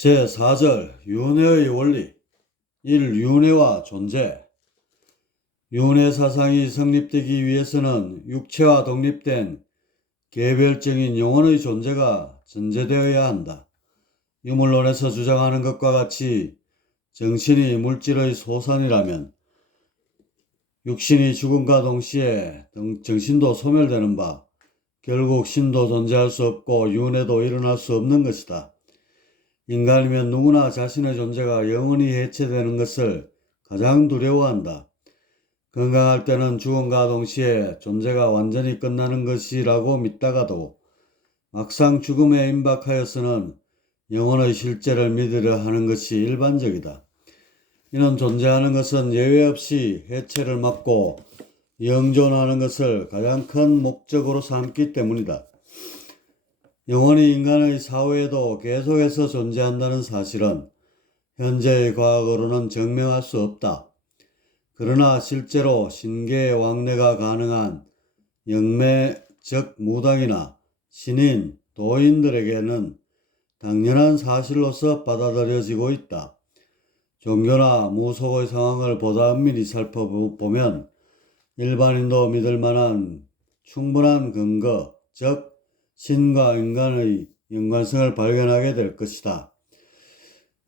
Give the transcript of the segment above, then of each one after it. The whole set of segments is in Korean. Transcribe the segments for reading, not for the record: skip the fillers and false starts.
제4절 윤회의 원리 1. 윤회와 존재. 윤회 사상이 성립되기 위해서는 육체와 독립된 개별적인 영혼의 존재가 전제되어야 한다. 유물론에서 주장하는 것과 같이 정신이 물질의 소산이라면 육신이 죽음과 동시에 정신도 소멸되는 바, 결국 신도 존재할 수 없고 윤회도 일어날 수 없는 것이다. 인간이면 누구나 자신의 존재가 영원히 해체되는 것을 가장 두려워한다. 건강할 때는 죽음과 동시에 존재가 완전히 끝나는 것이라고 믿다가도 막상 죽음에 임박하여서는 영혼의 실제를 믿으려 하는 것이 일반적이다. 이는 존재하는 것은 예외 없이 해체를 막고 영존하는 것을 가장 큰 목적으로 삼기 때문이다. 영혼이 인간의 사후에도 계속해서 존재한다는 사실은 현재의 과학으로는 증명할 수 없다. 그러나 실제로 신계 왕래가 가능한 영매적 무당이나 신인, 도인들에게는 당연한 사실로서 받아들여지고 있다. 종교나 무속의 상황을 보다 엄밀히 살펴보면 일반인도 믿을 만한 충분한 근거, 즉 신과 인간의 연관성을 발견하게 될 것이다.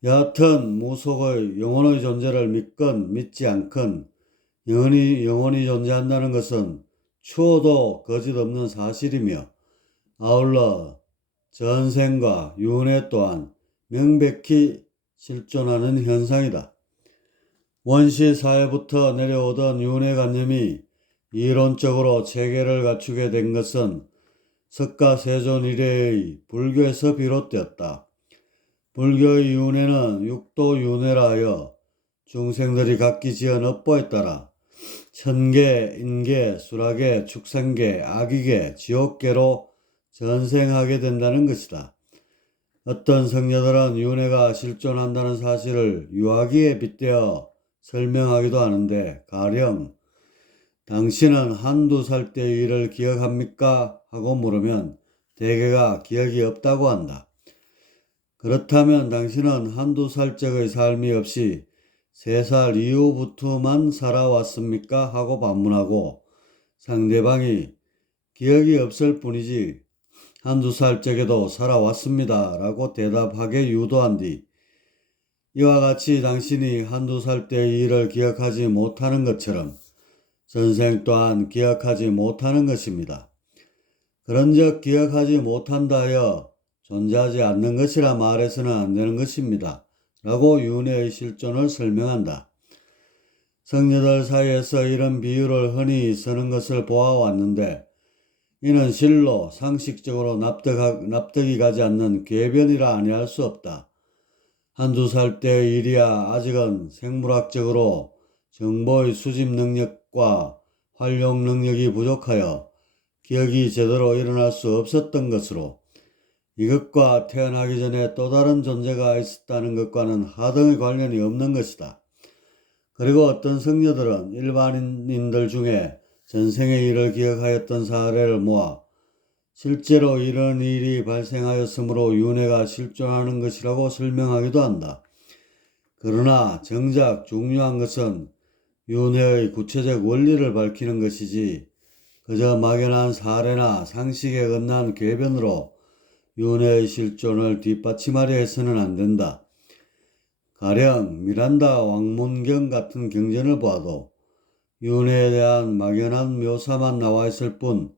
여하튼 무속의 영혼의 존재를 믿건 믿지 않건 영혼이 존재한다는 것은 추호도 거짓없는 사실이며 아울러 전생과 윤회 또한 명백히 실존하는 현상이다. 원시 사회부터 내려오던 윤회관념이 이론적으로 체계를 갖추게 된 것은 석가세존 이래의 불교에서 비롯되었다. 불교의 윤회는 육도윤회라 하여 중생들이 각기 지은 업보에 따라 천계, 인계, 수락계, 축생계, 악의계, 지옥계로 전생하게 된다는 것이다. 어떤 성녀들은 윤회가 실존한다는 사실을 유아기에 빗대어 설명하기도 하는데 가령 당신은 한두 살 때의 일을 기억합니까? 하고 물으면 대개가 기억이 없다고 한다. 그렇다면 당신은 한두 살 적의 삶이 없이 3살 이후부터만 살아왔습니까? 하고 반문하고 상대방이 기억이 없을 뿐이지 한두 살 적에도 살아왔습니다. 라고 대답하게 유도한 뒤 이와 같이 당신이 한두 살 때의 일을 기억하지 못하는 것처럼 전생 또한 기억하지 못하는 것입니다. 그런즉 기억하지 못한다 하여 존재하지 않는 것이라 말해서는 안 되는 것입니다. 라고 윤회의 실존을 설명한다. 성녀들 사이에서 이런 비유를 흔히 쓰는 것을 보아왔는데 이는 실로 상식적으로 납득이 가지 않는 궤변이라 아니할 수 없다. 한두 살 때의 일이야 아직은 생물학적으로 정보의 수집 능력과 활용 능력이 부족하여 기억이 제대로 일어날 수 없었던 것으로 이것과 태어나기 전에 또 다른 존재가 있었다는 것과는 하등의 관련이 없는 것이다. 그리고 어떤 성녀들은 일반인들 중에 전생의 일을 기억하였던 사례를 모아 실제로 이런 일이 발생하였으므로 윤회가 실존하는 것이라고 설명하기도 한다. 그러나 정작 중요한 것은 윤회의 구체적 원리를 밝히는 것이지 그저 막연한 사례나 상식에 끝난 궤변으로 윤회의 실존을 뒷받침하려 해서는 안 된다. 가령 미란다 왕문경 같은 경전을 보아도 윤회에 대한 막연한 묘사만 나와 있을 뿐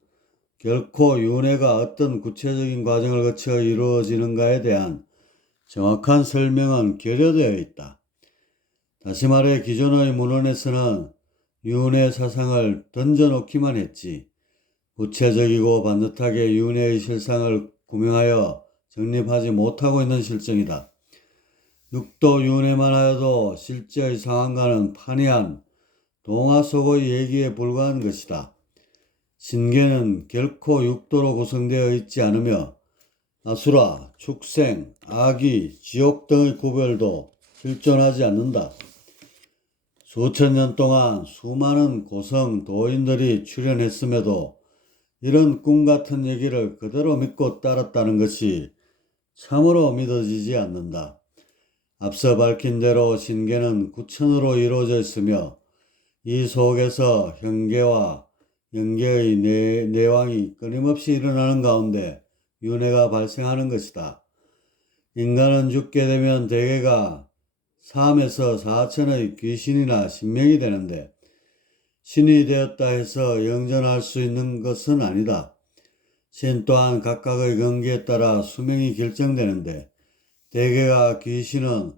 결코 윤회가 어떤 구체적인 과정을 거쳐 이루어지는가에 대한 정확한 설명은 결여되어 있다. 다시 말해 기존의 문헌에서는 윤회 사상을 던져놓기만 했지 구체적이고 반듯하게 윤회의 실상을 구명하여 정립하지 못하고 있는 실정이다. 육도 윤회만 하여도 실제의 상황과는 판이한 동화 속의 얘기에 불과한 것이다. 신계는 결코 육도로 구성되어 있지 않으며 아수라, 축생, 악의, 지옥 등의 구별도 실존하지 않는다. 수천 년 동안 수많은 고성 도인들이 출연했음에도 이런 꿈같은 얘기를 그대로 믿고 따랐다는 것이 참으로 믿어지지 않는다. 앞서 밝힌 대로 신계는 구천으로 이루어져 있으며 이 속에서 형계와 영계의 내왕이 끊임없이 일어나는 가운데 윤회가 발생하는 것이다. 인간은 죽게 되면 대개가 3에서 4천의 귀신이나 신명이 되는데 신이 되었다 해서 영전할 수 있는 것은 아니다. 신 또한 각각의 경기에 따라 수명이 결정되는데 대개가 귀신은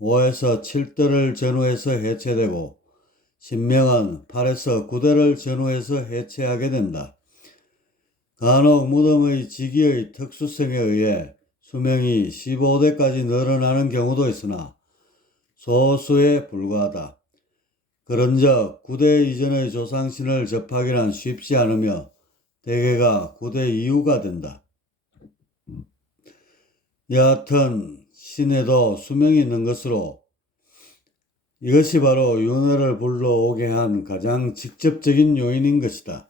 5에서 7대를 전후해서 해체되고 신명은 8에서 9대를 전후해서 해체하게 된다. 간혹 무덤의 지기의 특수성에 의해 수명이 15대까지 늘어나는 경우도 있으나 소수에 불과하다. 그런즉 9대 이전의 조상신을 접하기란 쉽지 않으며 대개가 9대 이후가 된다. 여하튼 신에도 수명이 있는 것으로 이것이 바로 윤회를 불러오게 한 가장 직접적인 요인인 것이다.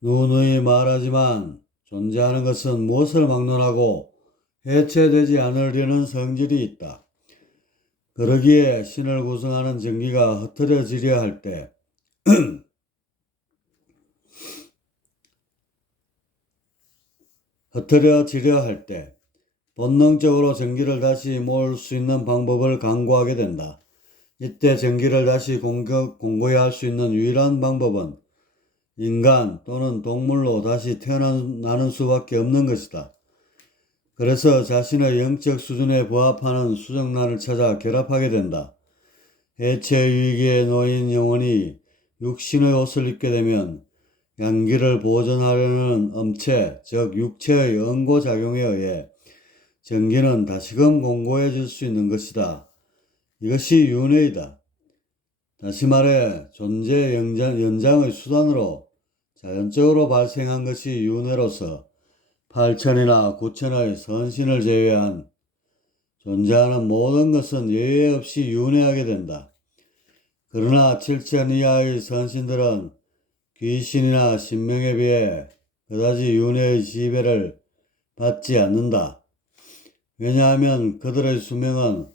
누누이 말하지만 존재하는 것은 무엇을 막론하고 해체되지 않으려는 성질이 있다. 그러기에 신을 구성하는 정기가 흩어져지려 할 때 본능적으로 정기를 다시 모을 수 있는 방법을 강구하게 된다. 이때 정기를 다시 공고히 할 수 있는 유일한 방법은 인간 또는 동물로 다시 태어나는 수밖에 없는 것이다. 그래서 자신의 영적 수준에 부합하는 수정란을 찾아 결합하게 된다. 해체 위기에 놓인 영혼이 육신의 옷을 입게 되면 양기를 보존하려는 엄체, 즉 육체의 응고작용에 의해 정기는 다시금 공고해질 수 있는 것이다. 이것이 윤회이다. 다시 말해 존재 연장의 수단으로 자연적으로 발생한 것이 윤회로서 8천이나 9천의 선신을 제외한 존재하는 모든 것은 예외 없이 윤회하게 된다. 그러나 7천 이하의 선신들은 귀신이나 신명에 비해 그다지 윤회의 지배를 받지 않는다. 왜냐하면 그들의 수명은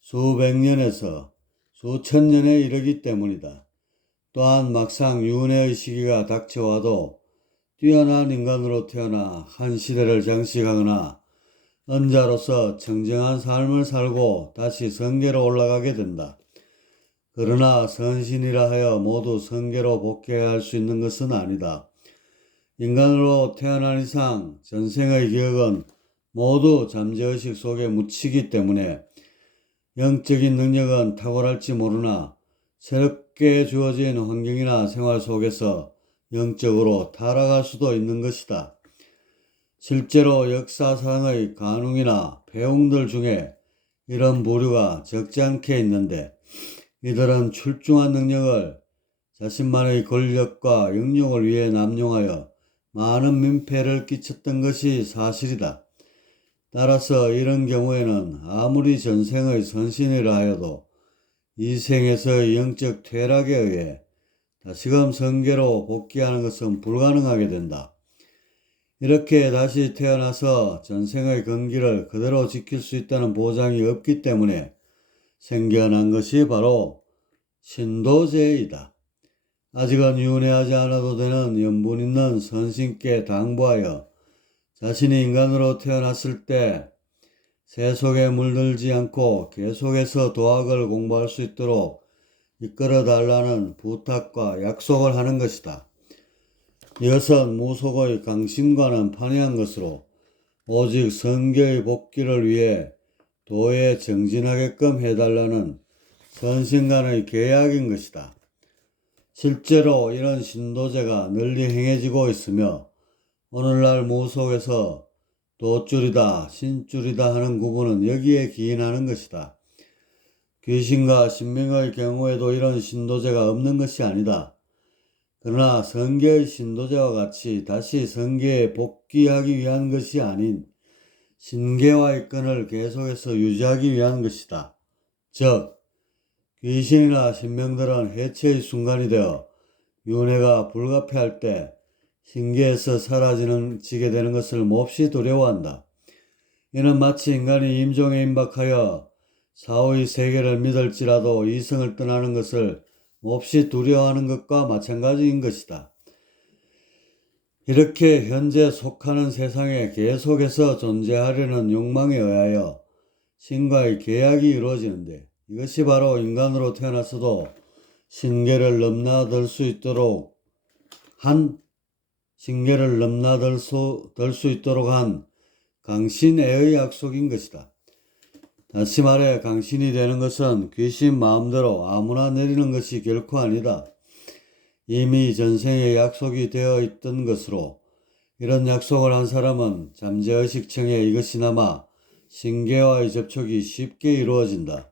수백 년에서 수천 년에 이르기 때문이다. 또한 막상 윤회의 시기가 닥쳐와도 뛰어난 인간으로 태어나 한 시대를 장식하거나 은자로서 청정한 삶을 살고 다시 성계로 올라가게 된다. 그러나 선신이라 하여 모두 성계로 복귀해야 할 수 있는 것은 아니다. 인간으로 태어난 이상 전생의 기억은 모두 잠재의식 속에 묻히기 때문에 영적인 능력은 탁월할지 모르나 새롭게 주어진 환경이나 생활 속에서 영적으로 타락할 수도 있는 것이다. 실제로 역사상의 간웅이나 배웅들 중에 이런 부류가 적지 않게 있는데 이들은 출중한 능력을 자신만의 권력과 영역을 위해 남용하여 많은 민폐를 끼쳤던 것이 사실이다. 따라서 이런 경우에는 아무리 전생의 선신이라 하여도 이 생에서의 영적 퇴락에 의해 다시금 성계로 복귀하는 것은 불가능하게 된다. 이렇게 다시 태어나서 전생의根기를 그대로 지킬 수 있다는 보장이 없기 때문에 생겨난 것이 바로 신도제이다. 아직은 윤회하지 않아도 되는 연분 있는 선신께 당부하여 자신이 인간으로 태어났을 때 새 속에 물들지 않고 계속해서 도학을 공부할 수 있도록 이끌어 달라는 부탁과 약속을 하는 것이다. 이것은 무속의 강신과는 판이한 것으로 오직 성계의 복귀를 위해 도에 정진하게끔 해달라는 선신 간의 계약인 것이다. 실제로 이런 신도제가 널리 행해지고 있으며 오늘날 무속에서 도줄이다, 신줄이다 하는 구분은 여기에 기인하는 것이다. 귀신과 신명의 경우에도 이런 신도제가 없는 것이 아니다. 그러나 성계의 신도제와 같이 다시 성계에 복귀하기 위한 것이 아닌 신계와의 끈을 계속해서 유지하기 위한 것이다. 즉, 귀신이나 신명들은 해체의 순간이 되어 윤회가 불가피할 때 신계에서 사라지게 되는 것을 몹시 두려워한다. 이는 마치 인간이 임종에 임박하여 사후의 세계를 믿을지라도 이성을 떠나는 것을 몹시 두려워하는 것과 마찬가지인 것이다. 이렇게 현재 속하는 세상에 계속해서 존재하려는 욕망에 의하여 신과의 계약이 이루어지는데, 이것이 바로 인간으로 태어났어도 신계를 넘나들 수 있도록 한 강신애의 약속인 것이다. 다시 말해 강신이 되는 것은 귀신 마음대로 아무나 내리는 것이 결코 아니다. 이미 전생에 약속이 되어 있던 것으로, 이런 약속을 한 사람은 잠재의식청에 이것이 남아 신계와의 접촉이 쉽게 이루어진다.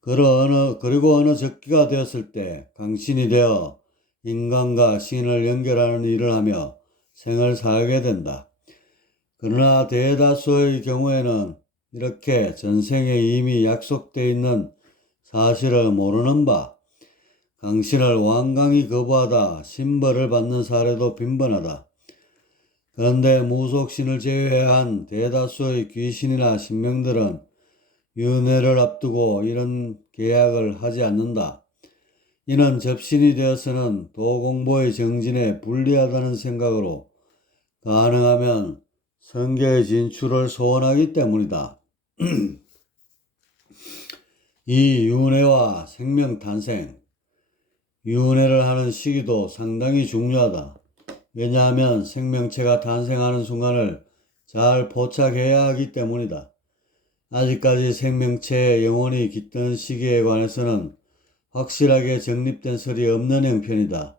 그리고 어느 적기가 되었을 때 강신이 되어 인간과 신을 연결하는 일을 하며 생을 살게 된다. 그러나 대다수의 경우에는 이렇게 전생에 이미 약속되어 있는 사실을 모르는 바, 강신을 완강히 거부하다 신벌을 받는 사례도 빈번하다. 그런데 무속신을 제외한 대다수의 귀신이나 신명들은 윤회를 앞두고 이런 계약을 하지 않는다. 이는 접신이 되어서는 도공보의 정진에 불리하다는 생각으로 가능하면 성계의 진출을 소원하기 때문이다. 이 윤회와 생명 탄생, 윤회를 하는 시기도 상당히 중요하다. 왜냐하면 생명체가 탄생하는 순간을 잘 포착해야 하기 때문이다. 아직까지 생명체의 영혼이 깃든 시기에 관해서는 확실하게 정립된 설이 없는 형편이다.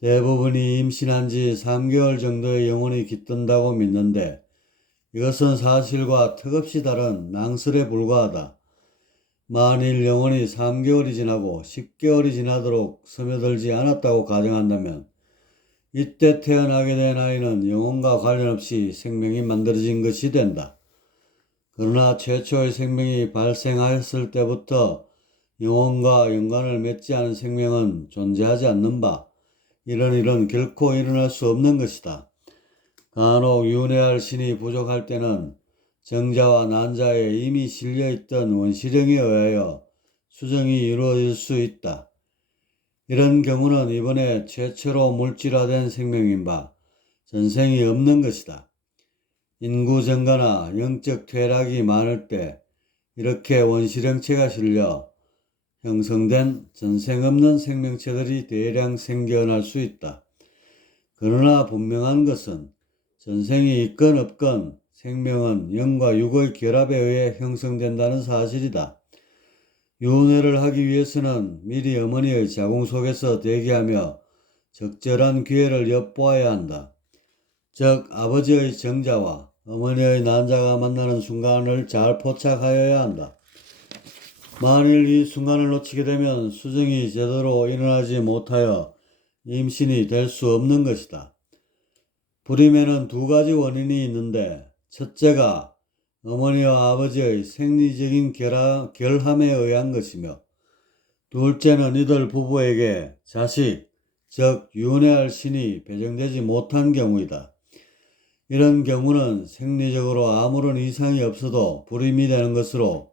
대부분이 임신한 지 3개월 정도의 영혼이 깃든다고 믿는데, 이것은 사실과 턱없이 다른 낭설에 불과하다. 만일 영혼이 3개월이 지나고 10개월이 지나도록 스며들지 않았다고 가정한다면, 이때 태어나게 된 아이는 영혼과 관련 없이 생명이 만들어진 것이 된다. 그러나 최초의 생명이 발생하였을 때부터 영혼과 연관을 맺지 않은 생명은 존재하지 않는 바, 이런 일은 결코 일어날 수 없는 것이다. 간혹 윤회할 신이 부족할 때는 정자와 난자에 이미 실려있던 원시령에 의하여 수정이 이루어질 수 있다. 이런 경우는 이번에 최초로 물질화된 생명인 바 전생이 없는 것이다. 인구 증가나 영적 퇴락이 많을 때 이렇게 원시령체가 실려 형성된 전생 없는 생명체들이 대량 생겨날 수 있다. 그러나 분명한 것은 전생이 있건 없건 생명은 영과 육의 결합에 의해 형성된다는 사실이다. 윤회를 하기 위해서는 미리 어머니의 자궁 속에서 대기하며 적절한 기회를 엿보아야 한다. 즉 아버지의 정자와 어머니의 난자가 만나는 순간을 잘 포착하여야 한다. 만일 이 순간을 놓치게 되면 수정이 제대로 일어나지 못하여 임신이 될 수 없는 것이다. 불임에는 두 가지 원인이 있는데, 첫째가 어머니와 아버지의 생리적인 결함에 의한 것이며, 둘째는 이들 부부에게 자식, 즉 윤회할 신이 배정되지 못한 경우이다. 이런 경우는 생리적으로 아무런 이상이 없어도 불임이 되는 것으로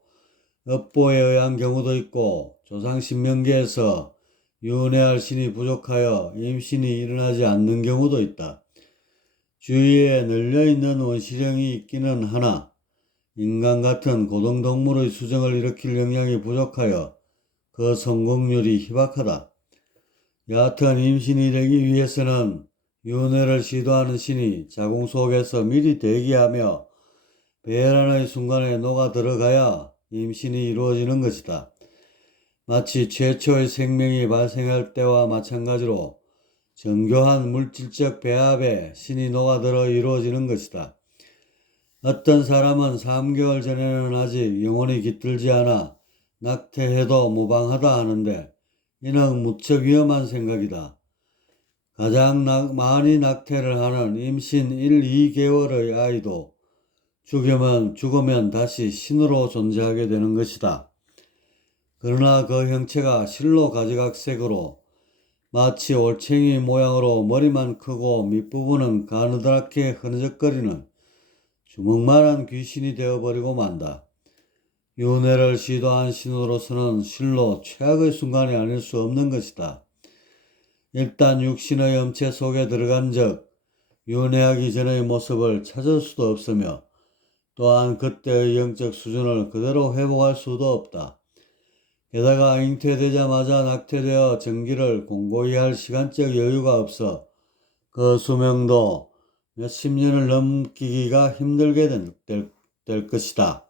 업보에 의한 경우도 있고, 조상신명계에서 윤회할 신이 부족하여 임신이 일어나지 않는 경우도 있다. 주위에 널려있는 원시령이 있기는 하나 인간 같은 고등동물의 수정을 일으킬 역량이 부족하여 그 성공률이 희박하다. 여하튼 임신이 되기 위해서는 윤회를 시도하는 신이 자궁 속에서 미리 대기하며 배란의 순간에 녹아 들어가야 임신이 이루어지는 것이다. 마치 최초의 생명이 발생할 때와 마찬가지로 정교한 물질적 배합에 신이 녹아들어 이루어지는 것이다. 어떤 사람은 3개월 전에는 아직 영혼이 깃들지 않아 낙태해도 무방하다 하는데, 이는 무척 위험한 생각이다. 가장 많이 낙태를 하는 임신 1, 2개월의 아이도 죽으면 다시 신으로 존재하게 되는 것이다. 그러나 그 형체가 실로 가지각색으로 마치 올챙이 모양으로 머리만 크고 밑부분은 가느다랗게 흐느적거리는 주먹만한 귀신이 되어버리고 만다. 윤회를 시도한 신우로서는 실로 최악의 순간이 아닐 수 없는 것이다. 일단 육신의 염체 속에 들어간 적 윤회하기 전의 모습을 찾을 수도 없으며 또한 그때의 영적 수준을 그대로 회복할 수도 없다. 게다가 잉태되자마자 낙태되어 정기를 공고히 할 시간적 여유가 없어 그 수명도 몇십 년을 넘기기가 힘들게 될 것이다.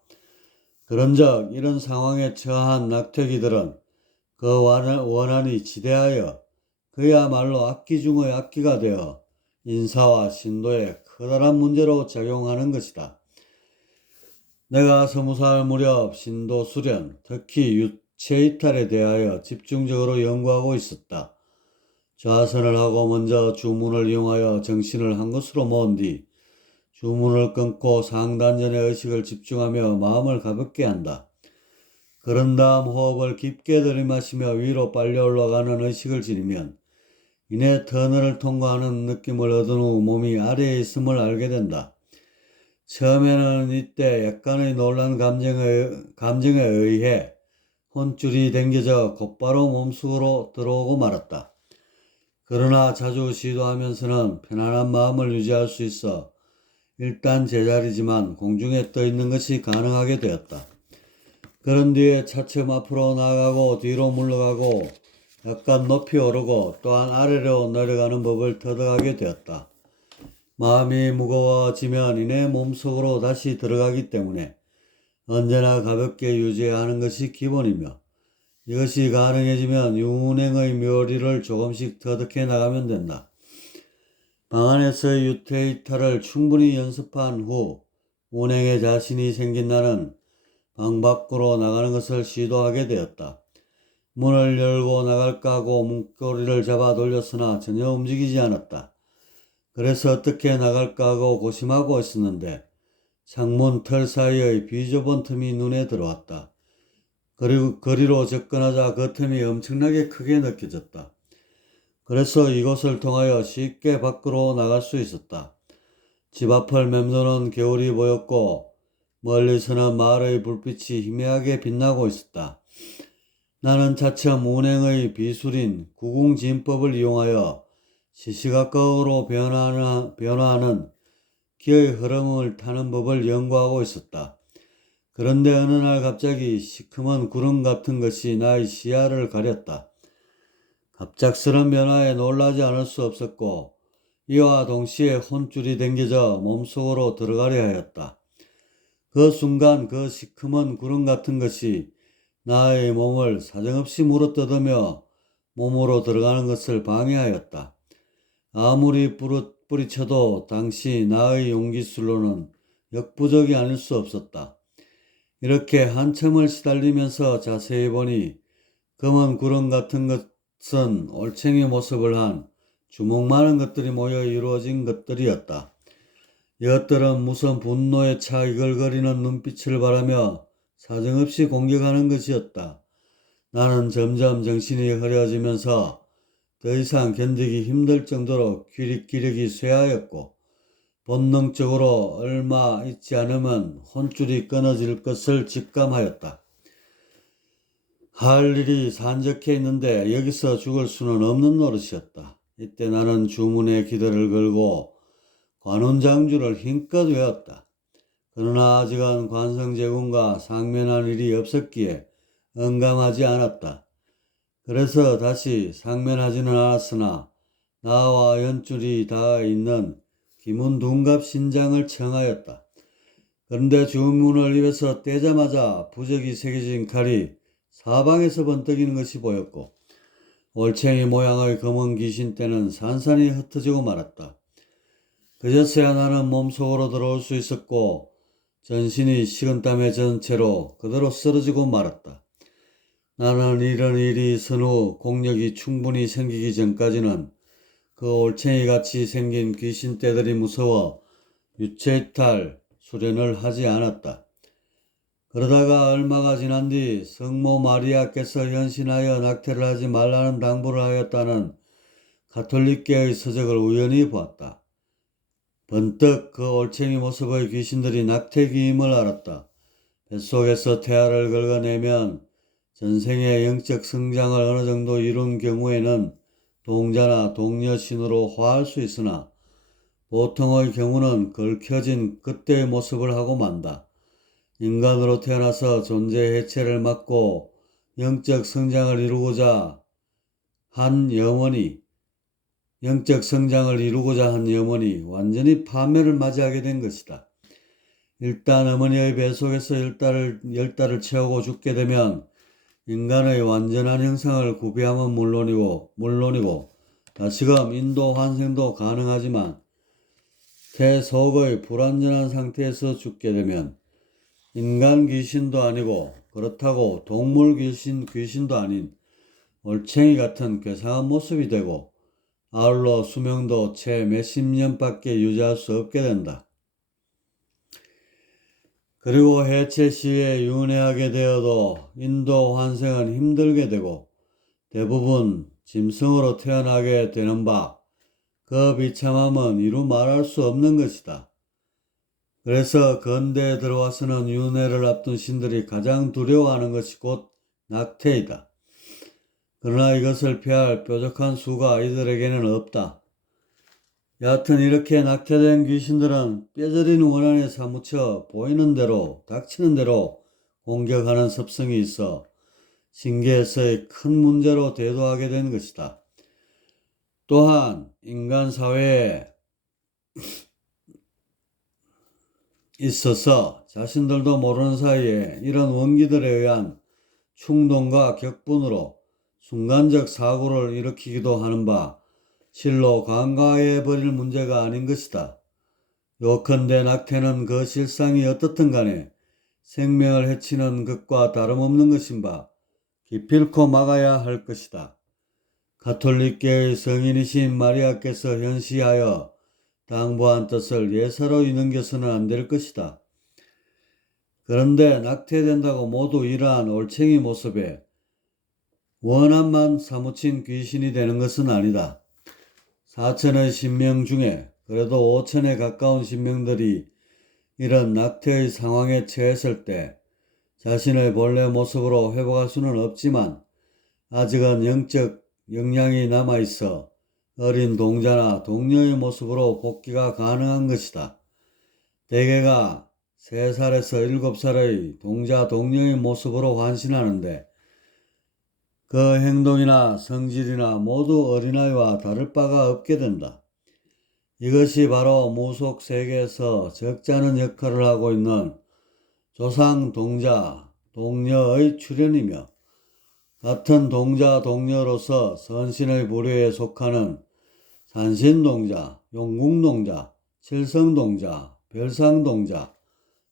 그런즉 이런 상황에 처한 낙태기들은 그 원한이 지대하여 그야말로 악기 중의 악기가 되어 인사와 신도에 커다란 문제로 작용하는 것이다. 내가 20살 무렵 신도 수련, 특히 유체 이탈에 대하여 집중적으로 연구하고 있었다. 좌선을 하고 먼저 주문을 이용하여 정신을 한 곳으로 모은 뒤 주문을 끊고 상단전의 의식을 집중하며 마음을 가볍게 한다. 그런 다음 호흡을 깊게 들이마시며 위로 빨리 올라가는 의식을 지니면 이내 터널을 통과하는 느낌을 얻은 후 몸이 아래에 있음을 알게 된다. 처음에는 이때 약간의 놀란 감정에 의해 혼줄이 당겨져 곧바로 몸속으로 들어오고 말았다. 그러나 자주 시도하면서는 편안한 마음을 유지할 수 있어 일단 제자리지만 공중에 떠 있는 것이 가능하게 되었다. 그런 뒤에 차츰 앞으로 나아가고 뒤로 물러가고 약간 높이 오르고 또한 아래로 내려가는 법을 터득하게 되었다. 마음이 무거워지면 이내 몸속으로 다시 들어가기 때문에 언제나 가볍게 유지해야 하는 것이 기본이며 이것이 가능해지면 운행의 묘리를 조금씩 터득해 나가면 된다. 방 안에서의 유태이탈을 충분히 연습한 후 운행에 자신이 생긴 나는 방 밖으로 나가는 것을 시도하게 되었다. 문을 열고 나갈까 하고 문고리를 잡아 돌렸으나 전혀 움직이지 않았다. 그래서 어떻게 나갈까 하고 고심하고 있었는데 창문 털 사이의 비좁은 틈이 눈에 들어왔다. 그리고 거리로 접근하자 그 틈이 엄청나게 크게 느껴졌다. 그래서 이곳을 통하여 쉽게 밖으로 나갈 수 있었다. 집 앞을 맴도는 겨울이 보였고 멀리서는 마을의 불빛이 희미하게 빛나고 있었다. 나는 차츰 운행의 비술인 구궁진법을 이용하여 시시각각으로 변화하는 기의 흐름을 타는 법을 연구하고 있었다. 그런데 어느 날 갑자기 시커먼 구름 같은 것이 나의 시야를 가렸다. 갑작스런 변화에 놀라지 않을 수 없었고 이와 동시에 혼줄이 당겨져 몸속으로 들어가려 하였다. 그 순간 그 시커먼 구름 같은 것이 나의 몸을 사정없이 물어뜯으며 몸으로 들어가는 것을 방해하였다. 아무리 뿌리쳐도 당시 나의 용기술로는 역부족이 아닐 수 없었다. 이렇게 한참을 시달리면서 자세히 보니 검은 구름 같은 것은 올챙이 모습을 한 주먹만한 것들이 모여 이루어진 것들이었다. 이것들은 무슨 분노에 차 이글거리는 눈빛을 바라며 사정없이 공격하는 것이었다. 나는 점점 정신이 흐려지면서 더 이상 견디기 힘들 정도로 기력이 쇠하였고 본능적으로 얼마 있지 않으면 혼줄이 끊어질 것을 직감하였다. 할 일이 산적해 있는데 여기서 죽을 수는 없는 노릇이었다. 이때 나는 주문의 기도를 걸고 관운장주를 힘껏 외웠다. 그러나 아직은 관성제군과 상면할 일이 없었기에 응감하지 않았다. 그래서 다시 상면하지는 않았으나 나와 연줄이 닿아 있는 김운둔갑 신장을 청하였다. 그런데 주문을 입에서 떼자마자 부적이 새겨진 칼이 사방에서 번뜩이는 것이 보였고 올챙이 모양의 검은 귀신떼는 산산이 흩어지고 말았다. 그제서야 나는 몸속으로 들어올 수 있었고 전신이 식은땀에 젖은 채로 그대로 쓰러지고 말았다. 나는 이런 일이 있은 후 공력이 충분히 생기기 전까지는 그 올챙이같이 생긴 귀신떼들이 무서워 유체이탈 수련을 하지 않았다. 그러다가 얼마가 지난 뒤 성모 마리아께서 현신하여 낙태를 하지 말라는 당부를 하였다는 가톨릭계의 서적을 우연히 보았다. 번뜩 그 올챙이 모습의 귀신들이 낙태기임을 알았다. 뱃속에서 태아를 긁어내면 전생의 영적 성장을 어느 정도 이룬 경우에는 동자나 동녀신으로 화할 수 있으나 보통의 경우는 긁혀진 그때의 모습을 하고 만다. 인간으로 태어나서 존재 해체를 막고 영적 성장을 이루고자 한 영혼이 완전히 파멸을 맞이하게 된 것이다. 일단 어머니의 뱃속에서 열 달을 채우고 죽게 되면 인간의 완전한 형상을 구비함은 물론이고 다시금 인도 환생도 가능하지만 태 속의 불완전한 상태에서 죽게 되면 인간 귀신도 아니고 그렇다고 동물 귀신도 아닌 올챙이 같은 괴상한 모습이 되고 아울러 수명도 채 몇십 년밖에 유지할 수 없게 된다. 그리고 해체 시에 윤회하게 되어도 인도 환생은 힘들게 되고 대부분 짐승으로 태어나게 되는 바 그 비참함은 이루 말할 수 없는 것이다. 그래서 건대에 들어와서는 윤회를 앞둔 신들이 가장 두려워하는 것이 곧 낙태이다. 그러나 이것을 피할 뾰족한 수가 이들에게는 없다. 여하튼 이렇게 낙태된 귀신들은 뼈저린 원한에 사무쳐 보이는 대로 닥치는 대로 공격하는 습성이 있어 신계에서의 큰 문제로 대두하게 된 것이다. 또한 인간 사회에 있어서 자신들도 모르는 사이에 이런 원기들에 의한 충동과 격분으로 순간적 사고를 일으키기도 하는 바 실로 간과해버릴 문제가 아닌 것이다. 요컨대 낙태는 그 실상이 어떻든 간에 생명을 해치는 것과 다름없는 것인 바 기필코 막아야 할 것이다. 가톨릭계의 성인이신 마리아께서 현시하여 당부한 뜻을 예사로 넘겨서는 안 될 것이다. 그런데 낙태된다고 모두 이러한 올챙이 모습에 원한만 사무친 귀신이 되는 것은 아니다. 4천의 신명 중에 그래도 5천에 가까운 신명들이 이런 낙태의 상황에 처했을 때 자신의 본래 모습으로 회복할 수는 없지만 아직은 영적 영향이 남아있어 어린 동자나 동녀의 모습으로 복귀가 가능한 것이다. 대개가 3살에서 7살의 동자 동녀의 모습으로 환신하는데 그 행동이나 성질이나 모두 어린아이와 다를 바가 없게 된다. 이것이 바로 무속 세계에서 적잖은 역할을 하고 있는 조상 동자 동녀의 출현이며 같은 동자 동녀로서 선신의 부류에 속하는 산신동자, 용궁동자, 칠성동자, 별상동자,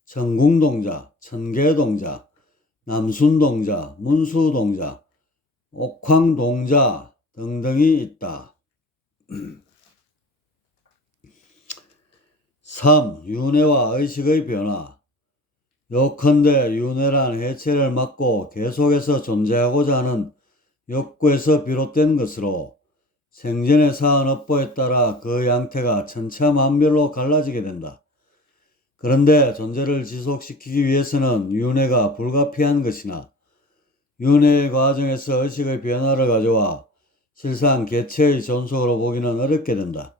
천궁동자, 천계동자, 남순동자, 문수동자, 옥황동자 등등이 있다. 3. 윤회와 의식의 변화. 요컨대 윤회란 해체를 막고 계속해서 존재하고자 하는 욕구에서 비롯된 것으로 생전에 쌓은 업보에 따라 그 양태가 천차만별로 갈라지게 된다. 그런데 존재를 지속시키기 위해서는 윤회가 불가피한 것이나 윤회의 과정에서 의식의 변화를 가져와 실상 개체의 존속으로 보기는 어렵게 된다.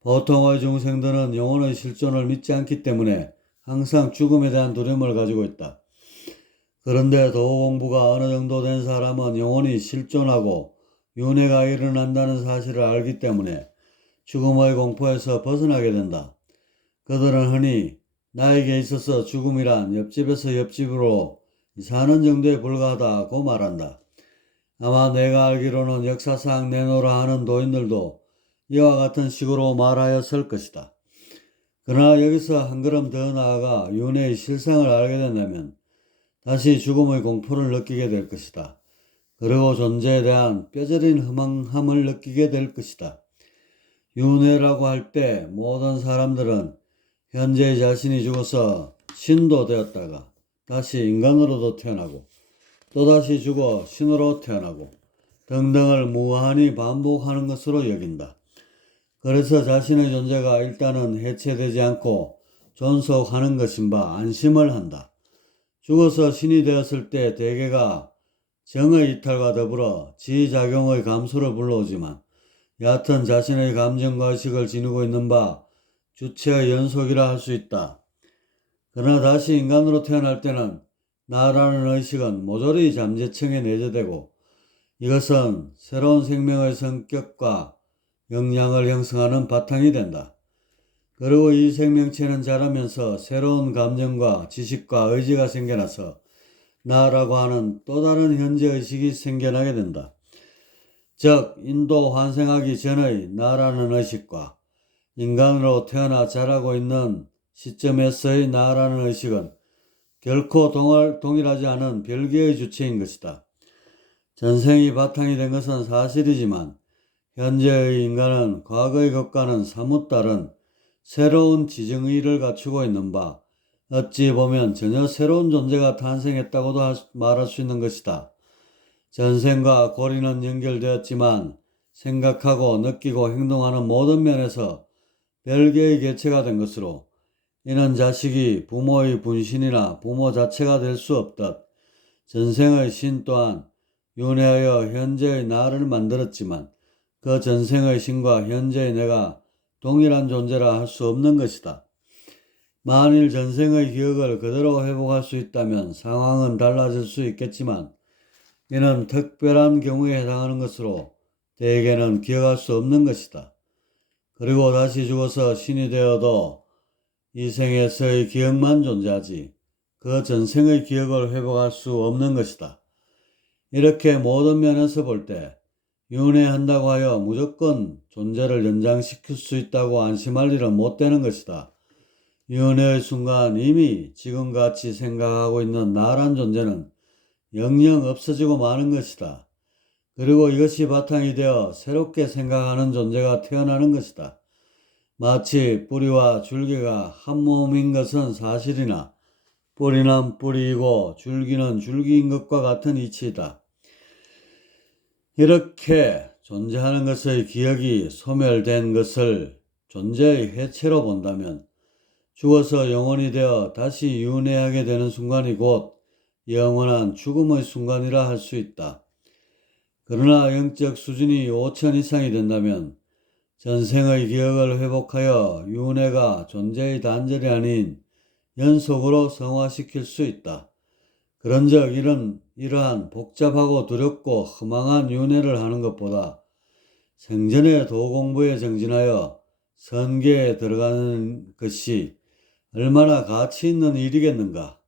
보통의 중생들은 영혼의 실존을 믿지 않기 때문에 항상 죽음에 대한 두려움을 가지고 있다. 그런데 도구 공부가 어느 정도 된 사람은 영혼이 실존하고 윤회가 일어난다는 사실을 알기 때문에 죽음의 공포에서 벗어나게 된다. 그들은 흔히 나에게 있어서 죽음이란 옆집에서 옆집으로 사는 정도에 불과하다고 말한다. 아마 내가 알기로는 역사상 내노라 하는 도인들도 이와 같은 식으로 말하였을 것이다. 그러나 여기서 한 걸음 더 나아가 윤회의 실상을 알게 된다면 다시 죽음의 공포를 느끼게 될 것이다. 그리고 존재에 대한 뼈저린 허망함을 느끼게 될 것이다. 윤회라고 할 때 모든 사람들은 현재 자신이 죽어서 신도 되었다가 다시 인간으로도 태어나고 또다시 죽어 신으로 태어나고 등등을 무한히 반복하는 것으로 여긴다. 그래서 자신의 존재가 일단은 해체되지 않고 존속하는 것인 바 안심을 한다. 죽어서 신이 되었을 때 대개가 정의 이탈과 더불어 지작용의 감소를 불러오지만 얕은 자신의 감정과 의식을 지니고 있는 바 주체의 연속이라 할 수 있다. 그러나 다시 인간으로 태어날 때는 나라는 의식은 모조리 잠재층에 내재되고 이것은 새로운 생명의 성격과 역량을 형성하는 바탕이 된다. 그리고 이 생명체는 자라면서 새로운 감정과 지식과 의지가 생겨나서 나라고 하는 또 다른 현재의식이 생겨나게 된다. 즉 인도 환생하기 전의 나라는 의식과 인간으로 태어나 자라고 있는 시점에서의 나라는 의식은 결코 동일하지 않은 별개의 주체인 것이다. 전생이 바탕이 된 것은 사실이지만 현재의 인간은 과거의 것과는 사뭇 다른 새로운 지정의를 갖추고 있는 바 어찌 보면 전혀 새로운 존재가 탄생했다고도 말할 수 있는 것이다. 전생과 고리는 연결되었지만 생각하고 느끼고 행동하는 모든 면에서 별개의 개체가 된 것으로 이는 자식이 부모의 분신이나 부모 자체가 될 수 없듯 전생의 신 또한 윤회하여 현재의 나를 만들었지만 그 전생의 신과 현재의 내가 동일한 존재라 할 수 없는 것이다. 만일 전생의 기억을 그대로 회복할 수 있다면 상황은 달라질 수 있겠지만 이는 특별한 경우에 해당하는 것으로 대개는 기억할 수 없는 것이다. 그리고 다시 죽어서 신이 되어도 이 생에서의 기억만 존재하지 그 전생의 기억을 회복할 수 없는 것이다. 이렇게 모든 면에서 볼 때 윤회한다고 하여 무조건 존재를 연장시킬 수 있다고 안심할 일은 못 되는 것이다. 윤회의 순간 이미 지금같이 생각하고 있는 나란 존재는 영영 없어지고 마는 것이다. 그리고 이것이 바탕이 되어 새롭게 생각하는 존재가 태어나는 것이다. 마치 뿌리와 줄기가 한 몸인 것은 사실이나 뿌리는 뿌리이고 줄기는 줄기인 것과 같은 이치이다. 이렇게 존재하는 것의 기억이 소멸된 것을 존재의 해체로 본다면 죽어서 영혼이 되어 다시 윤회하게 되는 순간이 곧 영원한 죽음의 순간이라 할 수 있다. 그러나 영적 수준이 5천 이상이 된다면 전생의 기억을 회복하여 윤회가 존재의 단절이 아닌 연속으로 성화시킬 수 있다. 그런즉 이러한 복잡하고 두렵고 허망한 윤회를 하는 것보다 생전의 도공부에 정진하여 선계에 들어가는 것이 얼마나 가치 있는 일이겠는가.